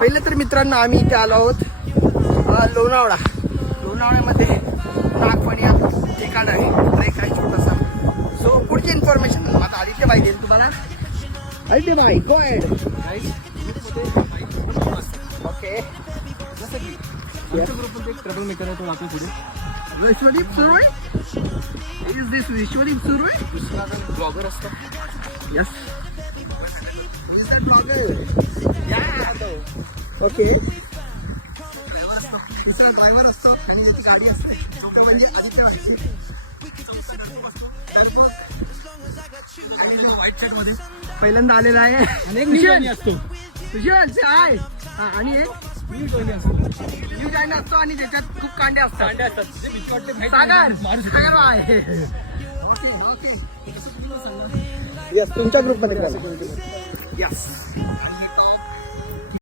पहिले तर मित्रांनो आम्ही इथे आलो आहोत लोणावळ्यामध्ये नागफणी ठिकाण आहे, ट्रेक आहे छोटासा. सो पुढची इन्फॉर्मेशन आता आदित्य भाई देईल तुम्हाला. आदित्य भाई गो अहेड. ओके, जसं की आमच्या ग्रुपमध्ये एक ट्रबल मेकर आहे, तो आपण पुढे विश्वदीप सुरुय. इज दिस विश्वदीप सुरुय? दुसरा ब्लॉगर असतो. Yes, is a blogger. या ओके, दुसरा ड्रायव्हर असतो आणि त्याची गाडी असते. चौथे म्हणजे आदित्य भाईची व्हाईट शर्ट मध्ये पहिल्यांदा आलेला आहे. अनेक निशाणी असतो. सुशांत से हाय. आणि एक मी टोनी असतो. न्यू चायना असतो आणि त्याच्यात खूप कांडे असतात. कांडे असतात ते भीती वाटते बाहेर सागर मारू शकतो. सागर भाई. ओके ओके, यस तुमच्या ग्रुपमध्ये यस.